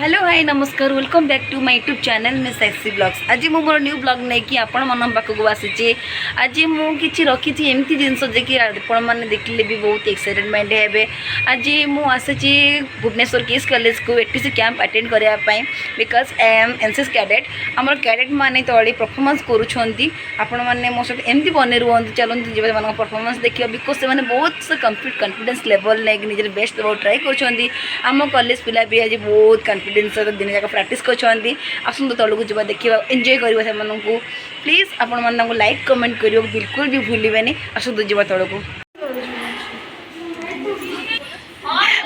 Hello hi नमस्कार welcome back to my YouTube channel miss sexy blogs. आज मु more new blog नहीं कि आपण मन पाखक आसी। आज मुझे रखी एमती जिनस कि आपण मैंने देखले भी बहुत एक्साइटमेंट हे। आज मुझे भुवनेश्वर किस कॉलेज को एटीसी कैंप अटेंड करने because I am NCS cadet. आम कैडेट मैंने तले परफॉर्मेंस करुँच मैंने मो सब एमती बने रुहतु चलते जी परफॉर्मेंस देखिए बिकज से बहुत से कॉन्फिडेंस लेवल नहीं निजे बेस्ट बहुत ट्राए कर कॉलेज पिला भी आज बहुत कॉन्फिडेंस दिन जाक प्रैक्टिस करछंती। आसंतु तलू जा देखा एंजॉय करियो से प्लीज आपण मन लाइक कमेंट करियो बिल्कुल भी भूलिबेनी। आसंतु जा तलू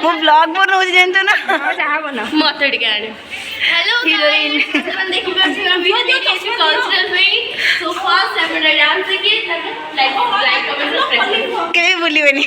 मो ब्लॉग बनौ जानतो ना जहाँ बना मत टिके आड़े हेलो हीरोइन देखिए कल्चरल में सो फर्स्ट सेपरेट डांस की लाइक कमेंट सब्सक्राइब के भूलिबेनी।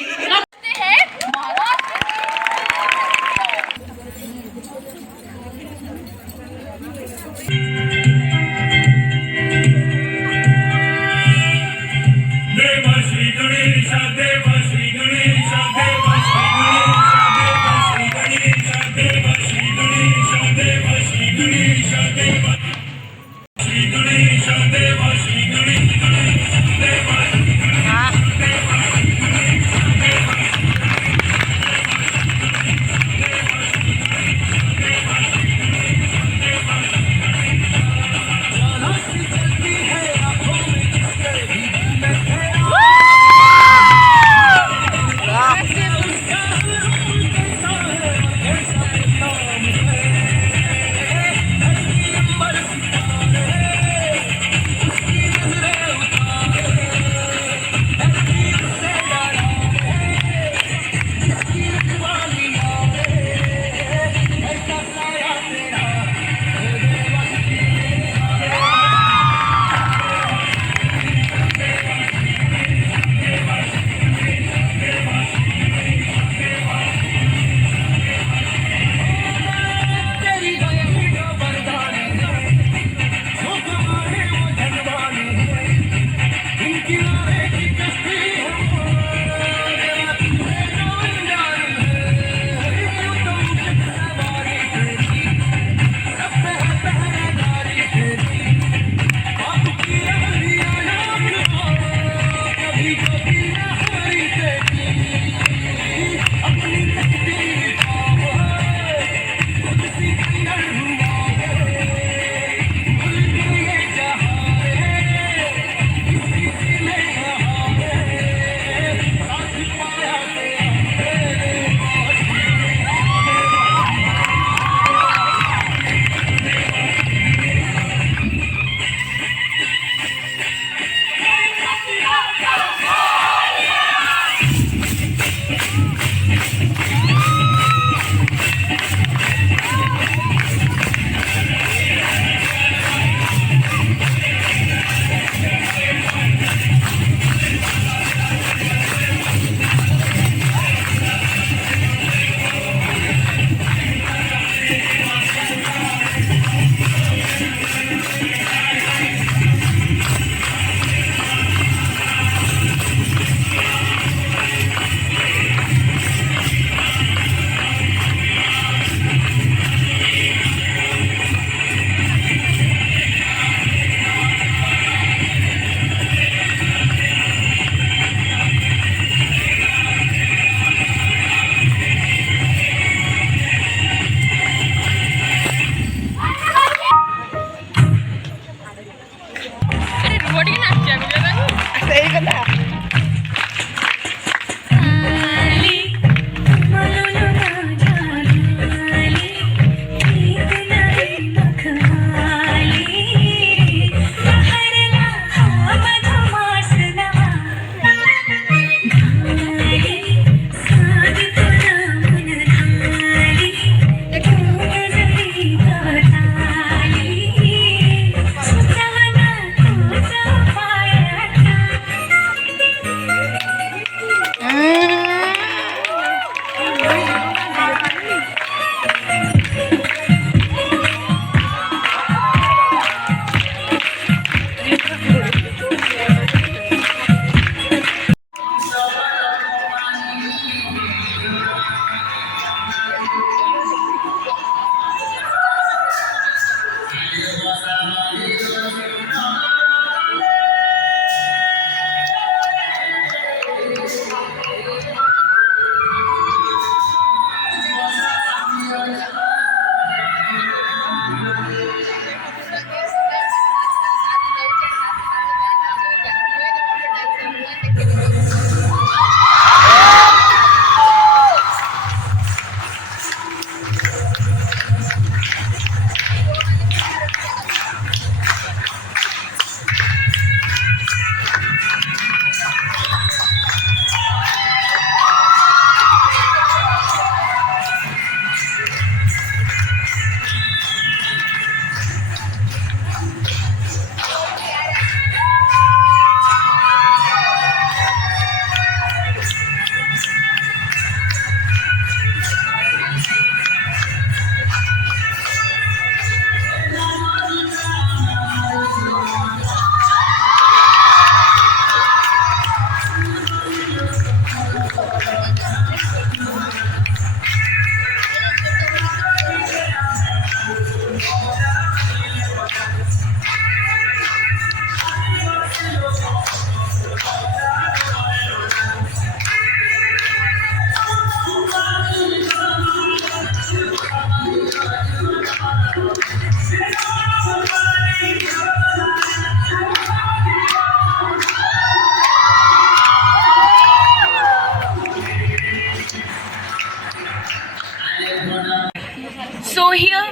So here,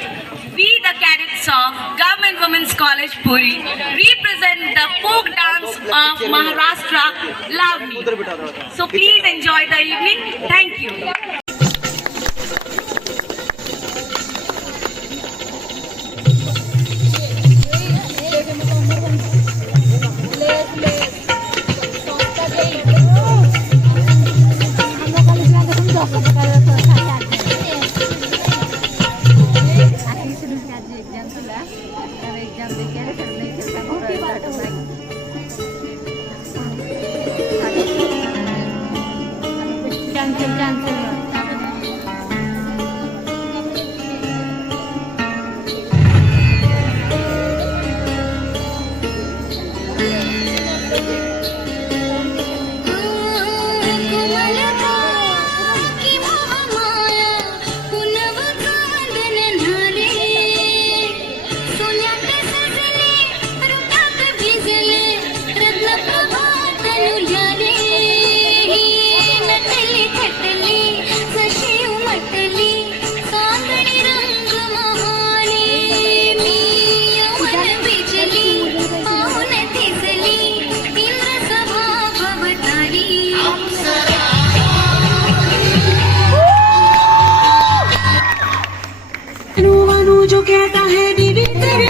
we the cadets of Government Women's College Puri represent the folk dance of Maharashtra, Lavani. So please enjoy the evening. Thank you. जो कहता है दीदी तेरे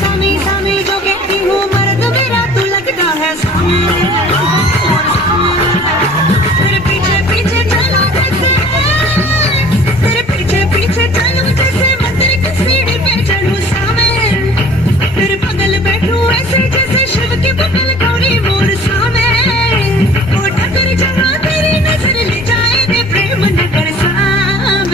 सामी सामी जो कहती हूँ मर्द मेरा तू लगता है सामी तेरे पीछे पीछे चला जैसे तेरे पीछे पीछे चलूं जैसे मंदिर की सीढ़ी पे चलूं सामे तेरे बगल बैठूं ऐसे जैसे शिव के बगल गौरी मोर सामे ओ डगर जवा तेरी नजर ले जाए दे प्रेम नगर सामे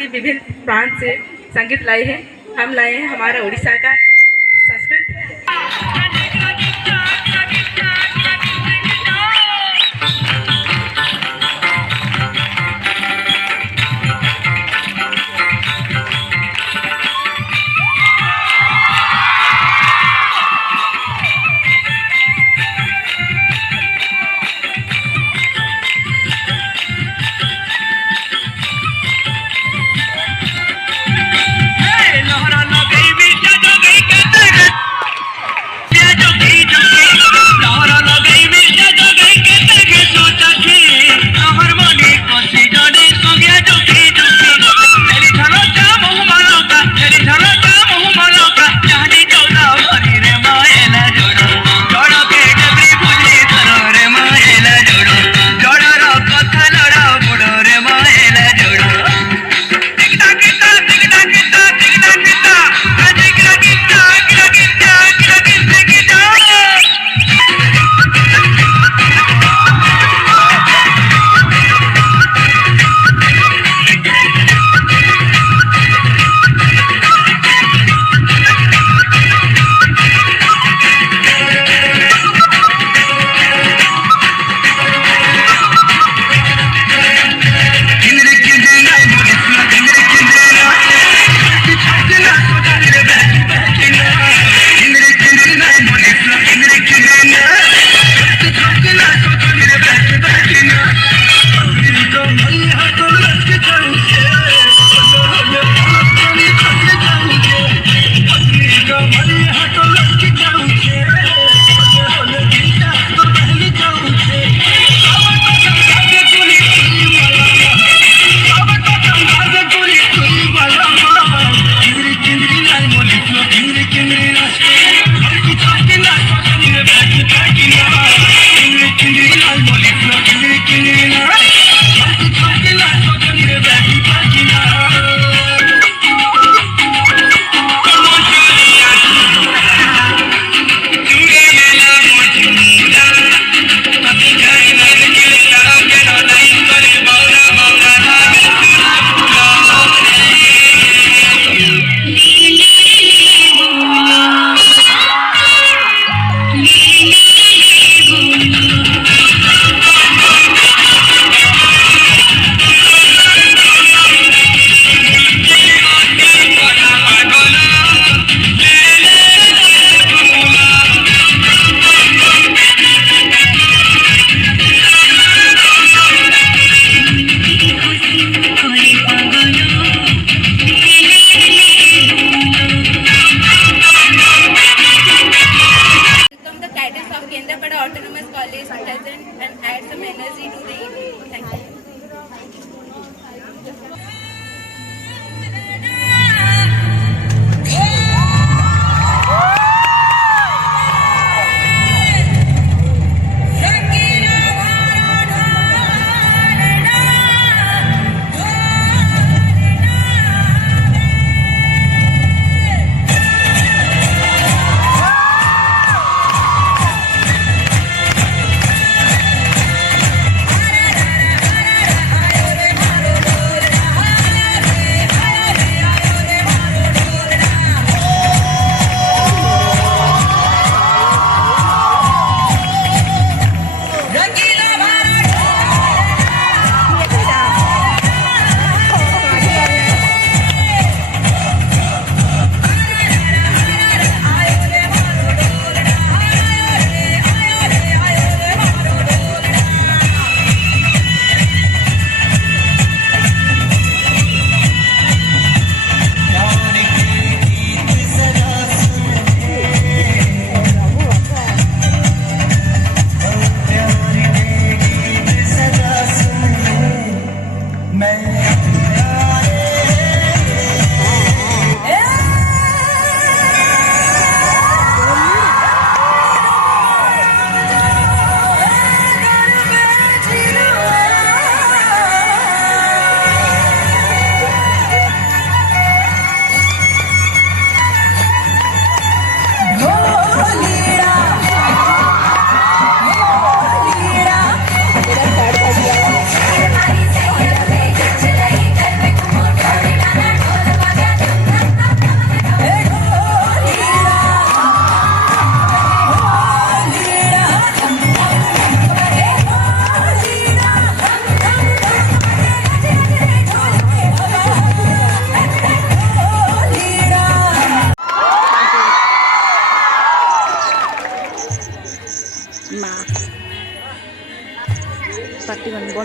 के विभिन्न प्रांत से संगीत लाए हैं। हम लाए हैं हमारा उड़ीसा का संस्कृत। लहरा लगई भी जगई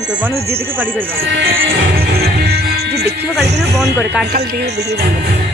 कर बंद जी देखिए गाड़ी कर जी देखिए गाड़ी कर बंद करे काट काल देखिए बंद करे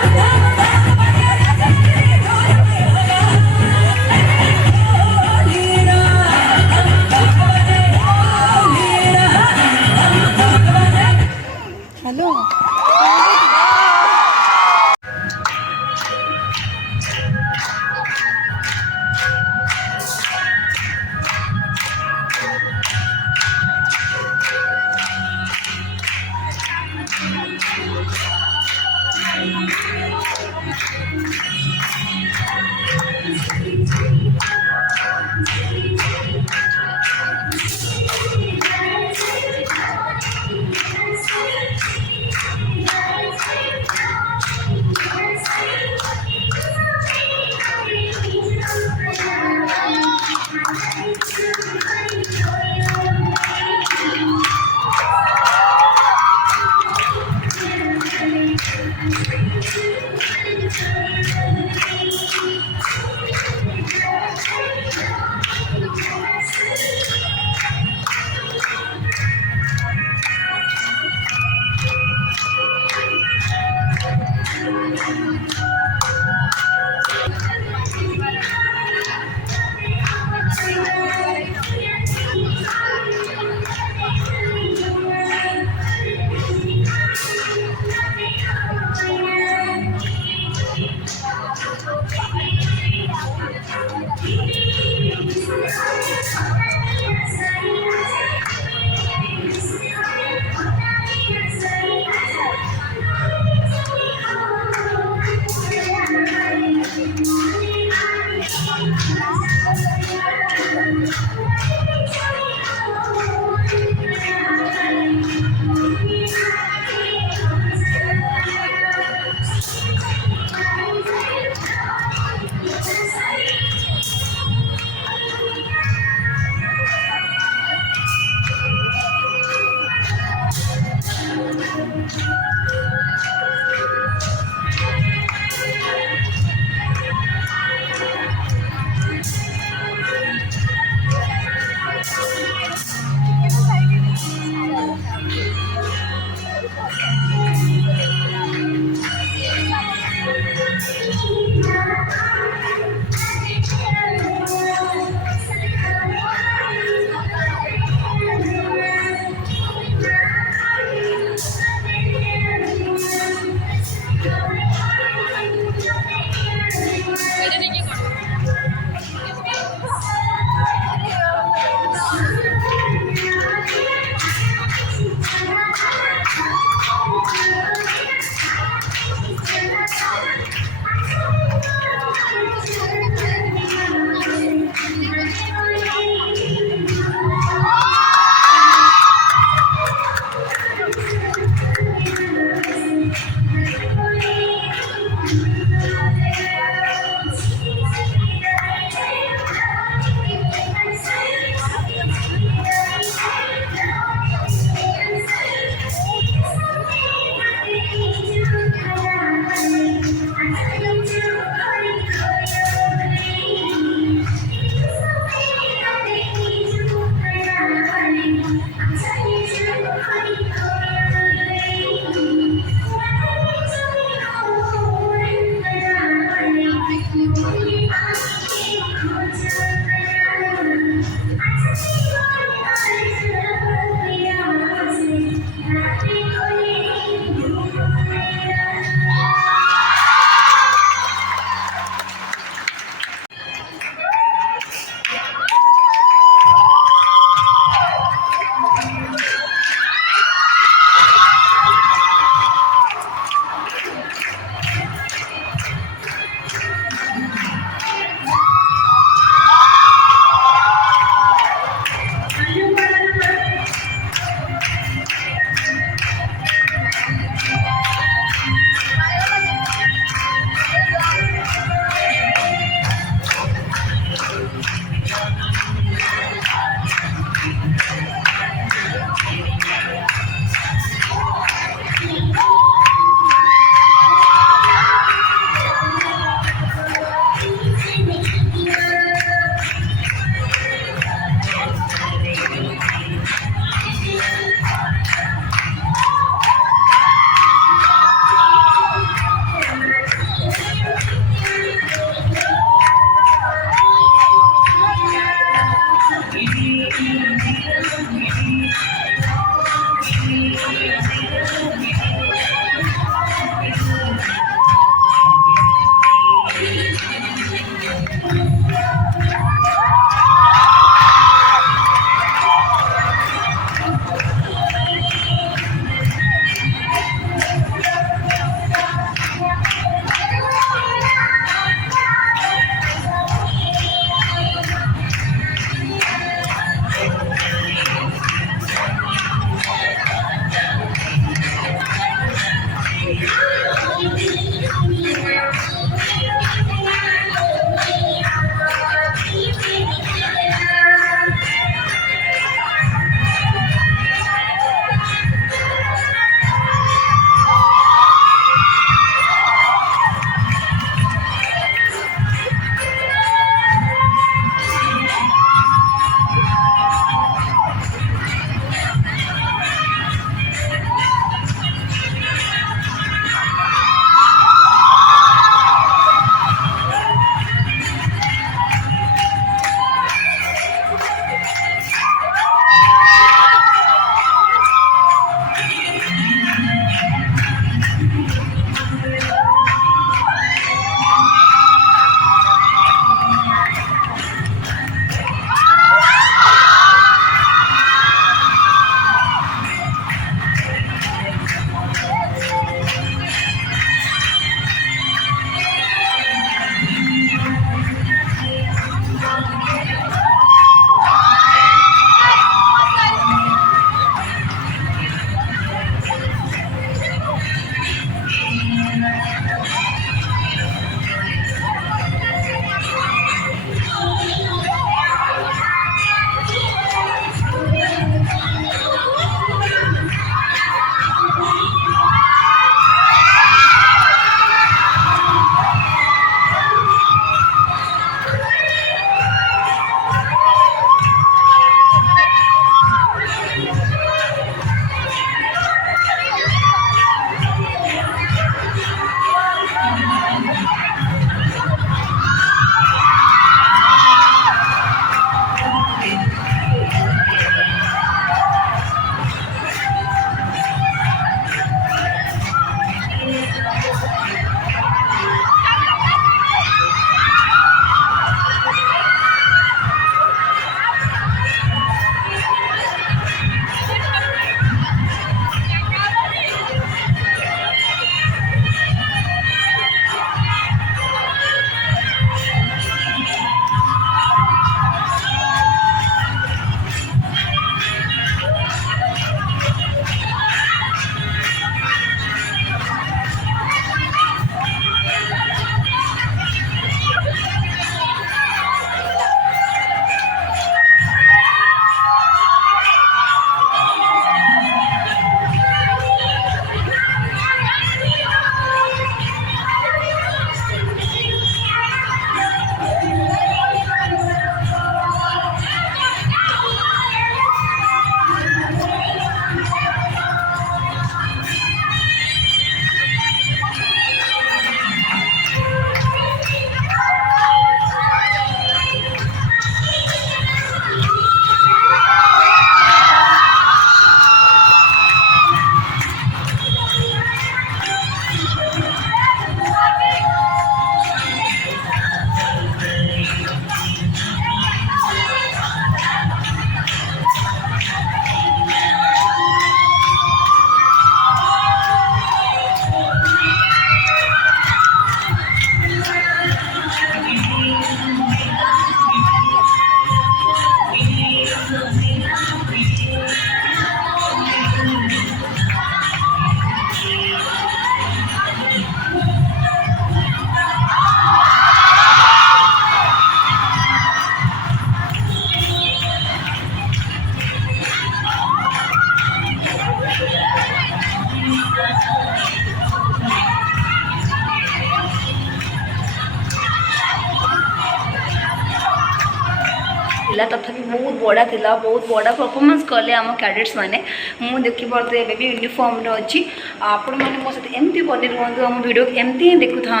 पिला तथापि बहुत बड़ा थिला बहुत बड़ा परफॉर्मेंस कले आम कैडेट्स मैंने मुझे देखी पार्थे एवं भी यूनिफॉर्म अच्छी आपण मैंने मो सहित एमती बनी रुहतु आम वीडियो एमती ही देखु था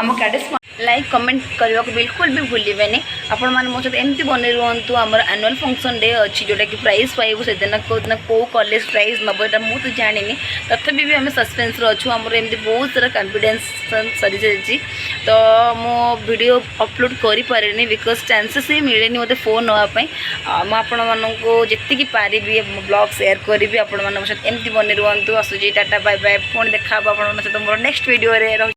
आम कैडेट्स लाइक कमेंट करने को बिल्कुल भी भूलें आपण मैंने मो सहित एमती बनी रुहतु आम एनुअल फंक्शन डे अच्छी जोटा कि प्राइज पाइबू से कौ कॉलेज प्राइज नब यहाँ मुझे जानी तथापि भी आम सस्पेन्स अच्छु आमर एमती बहुत सारा कॉन्फिडेंस सरी सारी तो मो वीडियो अपलोड करें बिकज चांसेस ही मिले मत फोन नापी मुझे जी पारि ब्लॉग शेयर करी आपण मान सहित एमती बनी रुहतु आसूची टाटा बाय बाय पुणी देखा आप सहित मोर नेक्स्ट वीडियो रे।